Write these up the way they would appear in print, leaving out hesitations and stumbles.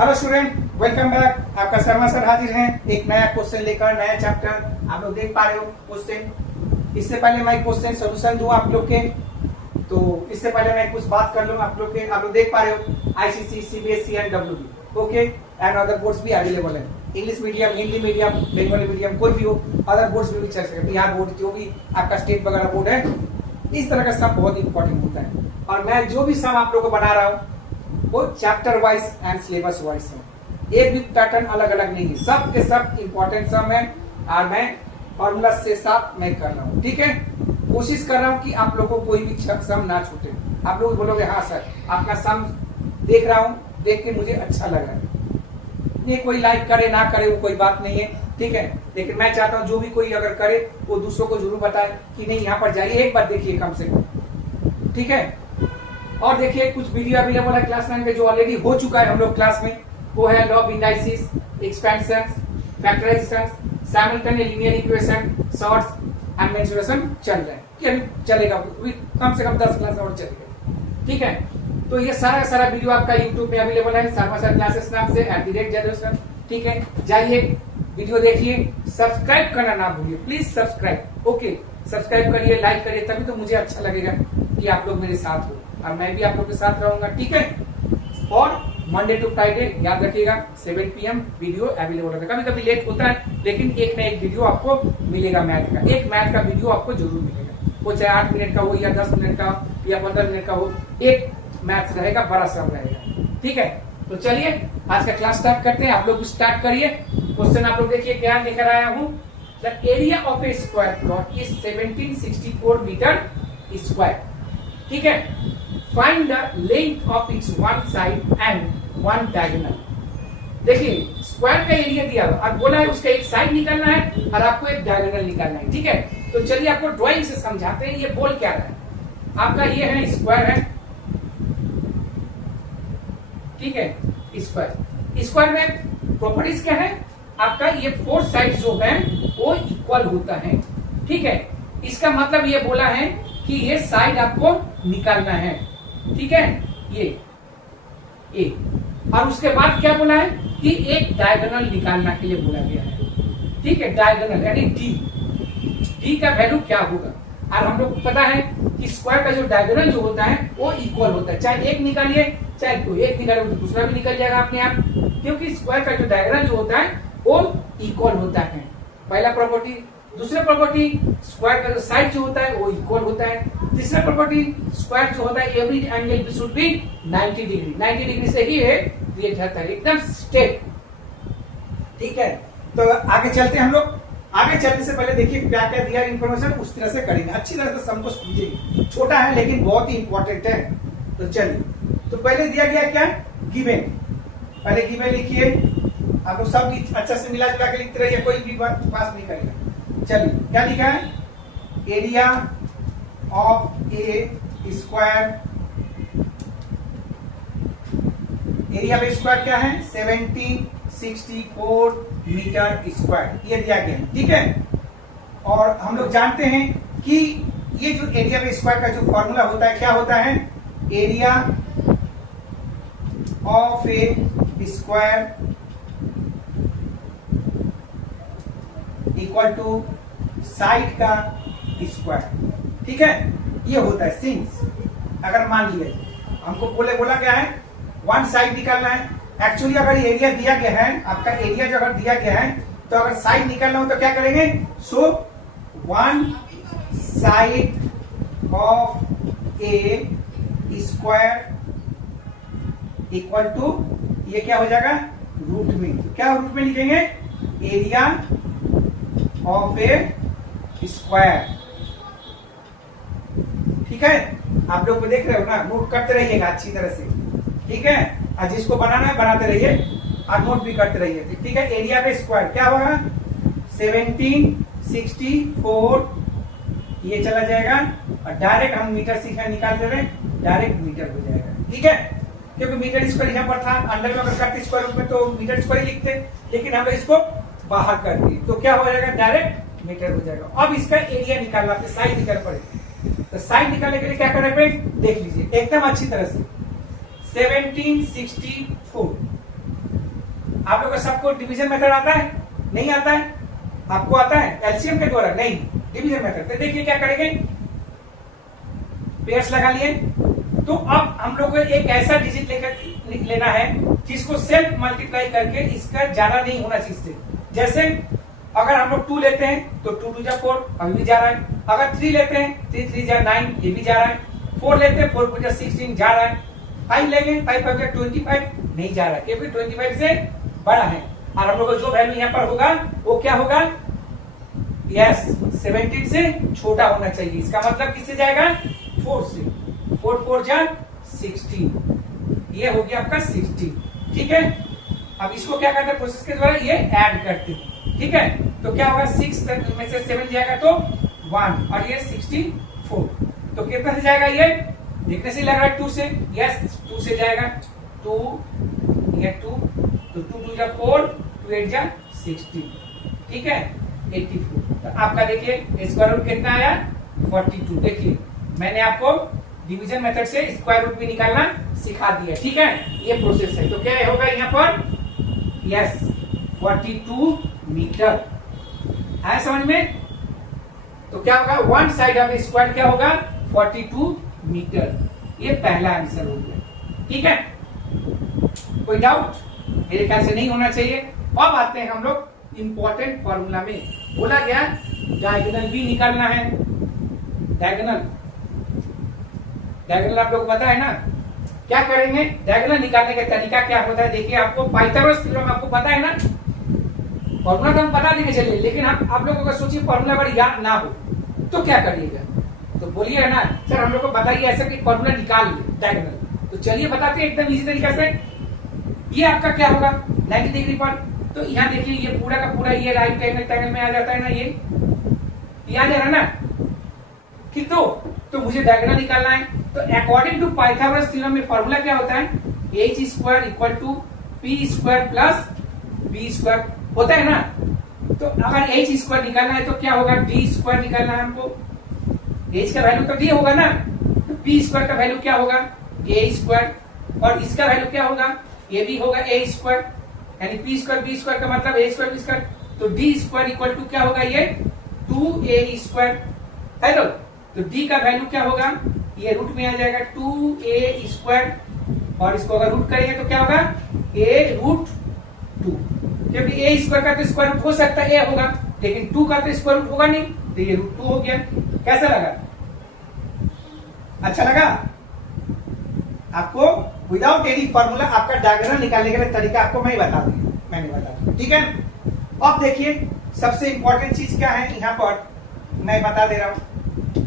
Hello student, welcome back. आपका Sharma sir हाजिर हैं एक नया क्वेश्चन लेकर, नया चैप्टर। आप लोग देख पा रहे हो क्वेश्चन। इससे पहले मैं क्वेश्चन सोल्यूशन दूं आप लोग के, तो इससे पहले मैं कुछ बात कर लूं आप लोग के। आप लोग देख पा रहे हो ICSE, CBSE and WB, okay, and other boards भी अवेलेबल है। English medium, Hindi medium, Bengali medium, कोई भी हो, अदर बोर्ड्स भी चल सकते। बिहार बोर्ड जो भी आपका स्टेट वगैरह बोर्ड है, इस तरह का सम बहुत इंपॉर्टेंट होता है। और मैं जो भी सम आप लोगों को बना रहा हूँ वो chapter wise and syllabus wise है। एक भी पैटर्न अलग अलग नहीं है, सब के सब इंपॉर्टेंट सम है और मैं फॉर्मूला से साथ मैं कर रहा हूँ। ठीक है, कोशिश कर रहा हूँ कि आप लोगों को कोई भी सम ना छूटे। आप लोग बोलोगे हाँ सर आपका सम देख रहा हूँ, देख के मुझे अच्छा लग रहा है। ये कोई लाइक करे ना करे वो कोई बात नहीं है, ठीक है, लेकिन मैं चाहता हूँ जो भी कोई अगर करे वो दूसरों को जरूर बताए कि नहीं यहाँ पर जाइए, एक बार देखिए कम से कम। ठीक है, और देखिए कुछ वीडियो अवेलेबल है क्लास 9 में जो ऑलरेडी हो चुका है हम लोग क्लास में। वो है law of indices, expansion, factorisation, simultaneous linear equation, surds and mensuration चल रहा है कि अभी चलेगा, कम से कम 10 क्लास और चलेगा। ठीक है, तो ये सारा वीडियो आपका यूट्यूब में अवेलेबल है, शर्मा सर क्लासेस नाम से @जनरेशन। ठीक है, जाइए वीडियो देखिए, सब्सक्राइब करना ना भूलिए, प्लीज सब्सक्राइब। ओके, सब्सक्राइब करिए, लाइक करिए, तभी तो मुझे अच्छा लगेगा कि आप लोग मेरे साथ हो और मैं भी आप लोग के साथ रहूंगा। ठीक है, और मंडे टू फ्राइडे याद रखिएगा 7 PM वीडियो अवेलेबल होता है। कभी कभी लेट होता है लेकिन एक ना एक वीडियो आपको मिलेगा मैथ का। एक मैथ का वीडियो आपको जरूर मिलेगा, वो चाहे 8 मिनट का हो या 10 मिनट का या 15 मिनट का हो, एक मैथ रहेगा, बड़ा सम रहेगा। ठीक है, तो चलिए आज का क्लास स्टार्ट करते हैं। आप लोग स्टार्ट करिए। क्वेश्चन आप लोग देखिए क्या लेकर आया हूँ। The area of a square plot is 1764 metre square. ठीक है, find the length of its one side and one diagonal. देखिए स्क्वायर का एरिया दिया हुआ और बोला है उसका एक साइड निकालना है और आपको एक डायगोनल निकालना है। ठीक है, तो चलिए आपको ड्राइंग से समझाते हैं। ये बोल क्या रहा है आपका, ये है स्क्वायर है। ठीक है, स्क्वायर, स्क्वायर में प्रॉपर्टीज क्या है आपका, ये 4 साइड जो है वो इक्वल होता है। ठीक है, इसका मतलब ये बोला है कि ये साइड आपको निकालना है। ठीक है, ये ए, और उसके बाद क्या बोला है कि एक डायगोनल निकालने के लिए बोला गया है। ठीक है, डायगोनल यानी डी का वैल्यू क्या होगा। और हम लोग को पता है कि स्क्वायर का जो डायगोनल जो होता है वो इक्वल होता है, चाहे एक निकालिए चाहे दो, एक निकाले तो दूसरा भी निकल जाएगा अपने आप, क्योंकि स्क्वायर का जो डायगोनल जो होता है वो इक्वल होता है। पहला प्रॉपर्टी। दूसरा प्रॉपर्टी, स्क्वायर का जो साइड जो होता है वो इक्वल होता है। तीसरा प्रॉपर्टी, स्क्वायर जो होता है every angle should be 90 degree, 90 degree से ही क्रिएट होता है, एकदम स्ट्रेट। ठीक है, तो आगे चलते हैं हम लोग। आगे चलने से पहले देखिए क्या क्या दिया इन्फॉर्मेशन, उस तरह से करेंगे, अच्छी तरह से सबको समझिए। छोटा है लेकिन बहुत ही इंपॉर्टेंट है। तो चलिए, तो पहले दिया गया क्या, गिवन। पहले गिवन लिखिए, आपको सब अच्छा से मिला जुला के लिखते रहिए, कोई भी बात पास नहीं करेगा। चलिए क्या लिखा है, area of a square, area of square क्या है 1764 मीटर स्क्वायर, ये दिया गया है। ठीक है, और हम लोग जानते हैं कि ये जो एरिया ऑफ स्क्वायर का जो फॉर्मूला होता है क्या होता है, area of a square equal to side का स्क्वायर। ठीक है, ये होता है सिंस। अगर मान लिया हमको बोला क्या है, वन साइड निकालना है। एक्चुअली अगर एरिया दिया गया है, आपका एरिया जो अगर दिया गया है, तो अगर साइड निकालना हो तो क्या करेंगे, so one side of a square equal to, ये क्या हो जाएगा रूट में, क्या रूट में लिखेंगे, एरिया ऑफ ए स्क्वायर। ठीक है, आप लोग को देख रहे हो ना, नोट करते रहिएगा अच्छी तरह से। ठीक है, और जिसको बनाना है बनाते रहिए और नोट भी करते रहिए। ठीक है, एरिया पे स्क्वायर क्या होगा 1764, ये चला जाएगा और डायरेक्ट हम मीटर सीखा निकाल दे रहे हैं, डायरेक्ट मीटर हो जाएगा। ठीक है, क्योंकि मीटर स्क्वायर यहाँ पर था, अंदर में अगर करते स्क्वायर रूट में तो मीटर स्क्वायर लिखते, लेकिन हम इसको बाहर कर दिए तो क्या हो जाएगा, डायरेक्ट मीटर हो जाएगा। अब इसका एरिया निकालना, साइड निकाल पड़ेगा। तो साइड निकालने के लिए क्या करना है, देख लीजिए एकदम अच्छी तरह से। 1764 आप लोग को सबको डिवीजन मेथड आता है? नहीं आता है? आपको आता है एलसीएम के द्वारा? नहीं, डिवीजन मेथड। तो देखिए क्या करेंगे, पेयर्स लगा लिए। तो अब हम लोग को एक ऐसा डिजिट लेकर लेना है जिसको सेल्फ मल्टीप्लाई करके इसका ज्यादा नहीं होना चाहिए। जैसे अगर हम लोग 2 लेते हैं तो 2 2 जा 4, अभी भी जा रहा है। अगर 3 लेते हैं 3 3 जा 9, ये भी जा रहा है। 4 लेते हैं 4 4 जा 16, जा रहा है। 5 लेंगे 5 5 जा 25, नहीं जा रहा है, क्योंकि 25 से बड़ा है। और हम लोग को जो वैल्यू यहाँ पर होगा वो क्या होगा? यस, 17 से छोटा होना चाहिए। इसका मतलब किससे जाएगा? 4 से। 4 4 जा 16, ये हो गया आपका 16। ठीक है, अब इसको क्या करते हैं प्रोसेस के द्वारा? ये ऐड करते हैं। ठीक है, तो क्या होगा? 6 में से 7 जाएगा तो 1, और ये 64। तो कितना से जाएगा? ये देखने से लग रहा है 2 से। यस, 2 से जाएगा। 2, ये 2, तो 2 2 जा 4, 2 8 जा 16। ठीक है, 84। तो आपका देखिए स्क्वायर रूट कितना आया? 42। देखिए मैंने आपको डिवीजन मेथड से स्क्वायर रूट भी निकालना सिखा दिया। ठीक है, ये प्रोसेस है। तो क्या होगा यहाँ पर? Yes, 42 metre. है समझ में? तो क्या होगा? वन साइड ऑफ स्क्वायर क्या होगा? 42 मीटर। ये पहला आंसर हो गया। ठीक है, कोई डाउट? मेरे ख्याल से नहीं होना चाहिए। अब आते हैं हम लोग इंपॉर्टेंट फॉर्मूला में। बोला गया डायगोनल भी निकालना है। डायगोनल आप लोग पता है ना क्या करेंगे? डायगोनल निकालने का तरीका क्या होता है? देखिए, आपको पाइथागोरस थ्योरम आपको पता है ना, फॉर्मूला तो हम बता देंगे चलिए, लेकिन आप लोगों को सोचिए फॉर्मूला अगर याद ना हो तो क्या करिएगा? तो बोलिए ना सर हम लोग को बताइए ऐसा कि फॉर्मूला निकाल ले डायगोनल। तो चलिए बताते हैं एकदम इजी तरीके से। ये आपका क्या होगा? 90 डिग्री पर। तो यहाँ देखिए ये पूरा का पूरा ये राइट एंगल ट्रायंगल में आ जाता है ना, ये आ जा रहा है ना। ठीक, तो मुझे डायगोनल निकालना है। तो अकॉर्डिंग टू पाइथागोरस थ्योरम में फॉर्मूला क्या होता है? h square equal to p square plus b square होता है ना। तो अगर h स्क्वायर निकालना है तो क्या होगा? d स्क्वायर निकालना है हमको। h का वैल्यू तो d होगा ना, तो p स्क्वायर का वैल्यू क्या होगा? a स्क्वायर, और इसका वैल्यू क्या होगा? ये भी होगा a स्क्वायर, यानी p स्क्वायर b स्क्वायर का मतलब a स्क्वायर b स्क्वायर। तो d स्क्वायर इक्वल टू क्या होगा? ये 2a स्क्वायर है। तो d का वैल्यू क्या होगा? ये रूट में आ जाएगा 2a स्क्वायर, और इसको अगर रूट करेंगे तो क्या होगा? a रूट 2, क्योंकि a स्क्वायर का तो स्क्वायर रूट हो सकता है a होगा, लेकिन 2 का तो स्क्वायर रूट होगा नहीं, तो ये रूट 2 हो गया। कैसा लगा? अच्छा लगा आपको? विदाउट एनी फॉर्मूला आपका डायगोनल निकालने का तरीका आपको मैंने बता दिया। ठीक है, अब देखिए सबसे इंपॉर्टेंट चीज क्या है यहाँ पर मैं बता दे रहा हूं।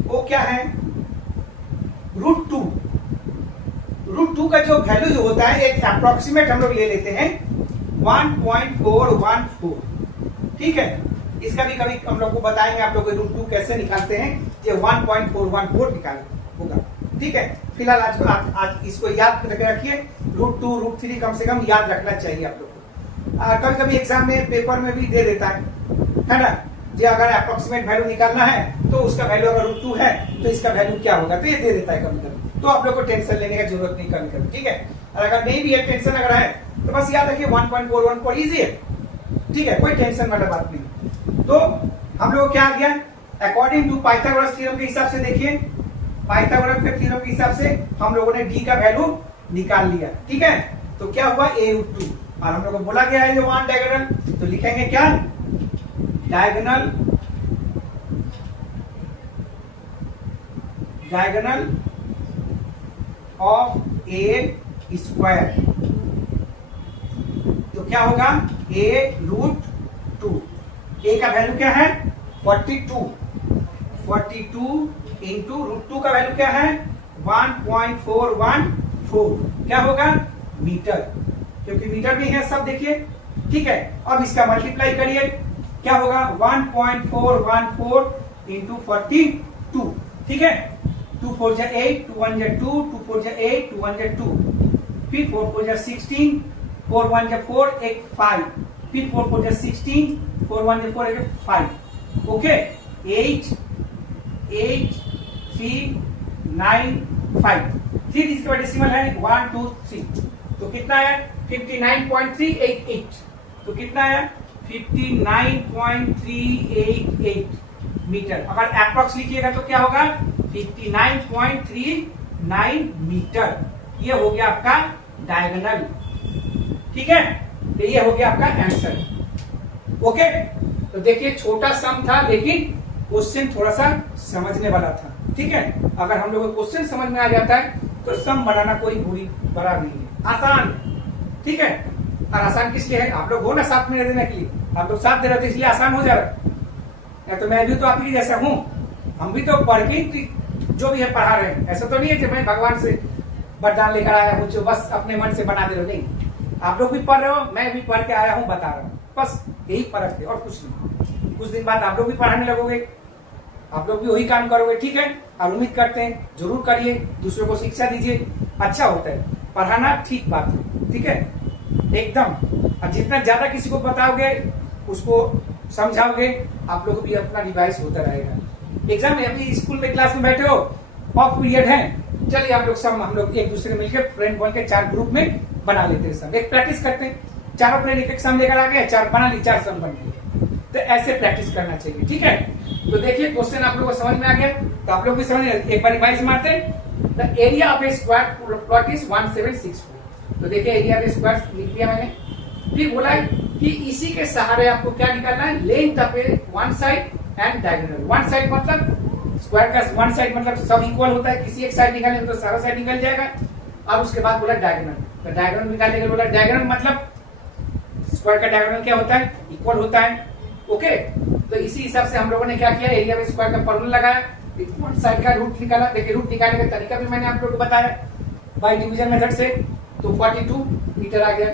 वो क्या है? रूट 2। रूट 2 का जो वैल्यू जो होता है एक अप्रोक्सीमेट हम लोग ले लेते हैं 1.414। ठीक है, इसका भी कभी हम लोग को बताएंगे आप लोग रूट 2 कैसे निकालते हैं। ये 1.414 निकाल होगा। ठीक है, फिलहाल आज इसको याद रखिए। रूट 2 रूट 3 कम से कम याद रखना चाहिए आप लोग को। कभी कभी एग्जाम में पेपर में भी दे देता है ना, जो अगर अप्रोक्सीमेट वैल्यू निकालना है तो उसका वैल्यू अगर रूट 2 है तो इसका वैल्यू क्या होगा, तो ये दे देता है कभी कभी। तो आप लोग को टेंशन लेने की जरूरत नहीं कभी कभी। ठीक है, और अगर नहीं भी है टेंशन अगर है तो बस याद रखिए 1.414 इजी है। ठीक है, कोई टेंशन वाला बात नहीं। तो हम लोग क्या आ गया? अकॉर्डिंग टू पाइथागोरस थ्योरम के हिसाब से देखिए, पाइथागोरस के थ्योरम के हिसाब से हम लोगों ने d का वैल्यू निकाल लिया। ठीक है, तो क्या हुआ? a रूट 2, और हम लोग को बोला गया है जो वन डायगोनल, तो लिखेंगे क्या? Diagonal of a square. तो क्या होगा? a root 2। a का वैल्यू क्या है? 42 इंटू रूट 2 का वैल्यू क्या है? 1.414। क्या होगा? मीटर, क्योंकि मीटर भी है सब। देखिए, ठीक है, अब इसका मल्टीप्लाई करिए, क्या होगा? 1.414 इंटू 42। ठीक है, 2 4 जा 8, 2 1 जा 2, 2 4 जा 8, 2 1 जा 2, फिर 4 4 जा 16, 4 1 जा 4, 8 5, फिर 4 4 जा 16, 4 1 जा 4, 8 5। ओके, 8 8 3 9 5। फिर इसके बाद डेसिमल है 1 2 3, तो कितना है 59.388। तो कितना है 59.388 मीटर। अगर अप्रॉक्स लिखिएगा तो क्या होगा 59.39 मीटर। ये हो गया आपका डायगोनल। ठीक है, तो ये हो गया आपका आंसर। ओके, तो देखिए छोटा सम था लेकिन क्वेश्चन थोड़ा सा समझने वाला था। ठीक है, अगर हम लोग को क्वेश्चन समझ में आ जाता है तो सम बनाना कोई बुरी बड़ा नहीं है, आसान। ठीक है, और आसान किस लिए है, आप लोग हो ना साथ में देने के लिए, आप लोग साथ दे रहे हो इसलिए आसान हो जा रहा है। या तो मैं भी तो आपकी जैसा हूँ, हम भी तो पढ़ के जो भी है पढ़ा रहे हैं। ऐसा तो नहीं है कि मैं भगवान से वरदान लेकर आया हूँ जो बस अपने मन से बना दे रहे हो, नहीं। आप लोग भी पढ़ रहे हो, मैं भी पढ़ के आया हूँ, बता रहा हूँ, बस यही फर्क है और कुछ नहीं। कुछ दिन बाद आप लोग भी पढ़ाने लगोगे, आप लोग भी वही काम करोगे। ठीक है, और उम्मीद करते हैं जरूर करिए, दूसरों को शिक्षा दीजिए, अच्छा होता है पढ़ाना, ठीक बात है। ठीक है, एकदम। और जितना ज्यादा किसी को बताओगे, उसको समझाओगे, आप लोग भी अपना रिवाइज होता रहेगा। एग्जाम में अभी स्कूल में क्लास में बैठे हो, ऑफ पीरियड है, चलिए आप लोग सब हम लोग एक दूसरे मिलकर फ्रेंड बन के 4 ग्रुप में बना लेते हैं सम। एक प्रैक्टिस करते हैं, चारों फ्रेंड एक सम लेकर आ गए, 4 बना ली, 4 सम बन गए। तो ऐसे प्रैक्टिस करना चाहिए। ठीक है, तो देखिए क्वेश्चन आप लोगों को समझ में आ गया, तो आप लोग भी समझ, एक बार रिवाइज मारते हैं। The area of a square plot is 1764। तो देखिए एरिया ऑफ ए स्क्वायर लिख दिया मैंने। फिर बोला कि इसी के सहारे आपको क्या निकालना है, length of A one side and diagonal. One side मतलब स्क्वायर का वन साइड मतलब सब इक्वल होता है, किसी एक साइड निकालेंगे तो सारा साइड निकल जाएगा। अब उसके बाद बोला डायगोनल, तो डायगोनल निकालने के बोला डायगोनल मतलब स्क्वायर का डायगोनल क्या होता है, इक्वल होता है। ओके, तो इसी हिसाब से हम लोगों ने क्या किया, एरिया में स्क्वायर का फॉर्मूला लगाया, वन साइड का रूट निकाला। देखिए रूट निकालने का तरीका भी मैंने आप लोगों को बताया बाय डिवीजन मेथड से, तो 42 मीटर आ गया।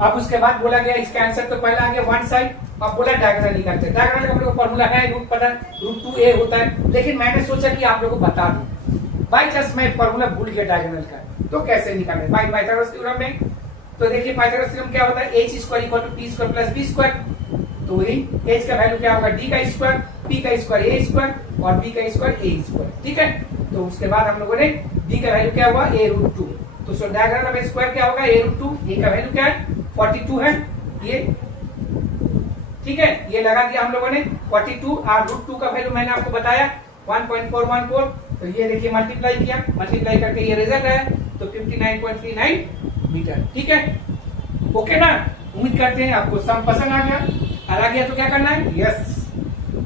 अब उसके बाद बोला गया इसका आंसर तो पहला आ गया वन साइड, अब बोला डायगोनल निकालते हैं। डायगोनल का हम लोग को फॉर्मूला है रूट पता, रूट 2a होता है, लेकिन मैंने सोचा कि आप लोगों को बता दूं, बाई चांस मैं फॉर्मूला भूल गया डायगोनल का, तो कैसे निकाले बाय पाइथागोरस थ्योरम में। तो देखिए पाइथागोरस थ्योरम क्या होता है, h square equal to t square plus b square. तो वही h का वैल्यू क्या होगा, d का स्क्वायर, p का स्क्वायर a स्क्वायर और b का स्क्वायर a स्क्वायर। ठीक है, तो उसके बाद हम लोगों ने d का वैल्यू क्या हुआ a√2। तो डायगोनल ऑफ स्क्वायर क्या होगा a√2, a का वैल्यू क्या है 42 है ये। ठीक है, ये लगा दिया हम लोगों ने 42 और √2 का वैल्यू मैंने आपको बताया 1.414। तो ये देखिए मल्टीप्लाई किया, मल्टीप्लाई करके ये रिजल्ट है, तो 59.39 मीटर। ठीक है, ओके ना। उम्मीद करते हैं आपको सम पसंद आ गया, और आ गया तो क्या करना है, यस,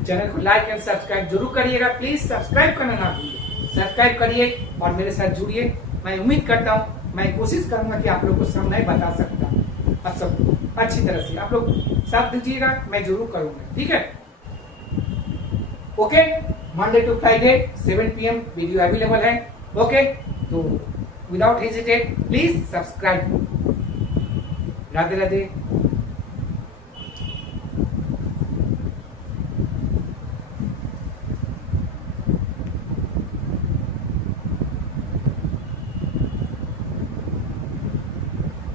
चैनल को लाइक एंड सब्सक्राइब जरूर करिएगा। प्लीज सब्सक्राइब करना ना भूलिए, सब्सक्राइब करिए और मेरे साथ जुड़िए। मैं उम्मीद करता हूँ, मैं कोशिश करूंगा कि आप लोग को सम नहीं बता सकता, अब सब अच्छी तरह से आप लोग साथ दीजिएगा, मैं जरूर करूंगा। ठीक है, okay. Monday to Friday 7 PM video available है। ओके, तो without hesitate please subscribe. Radhe Radhe.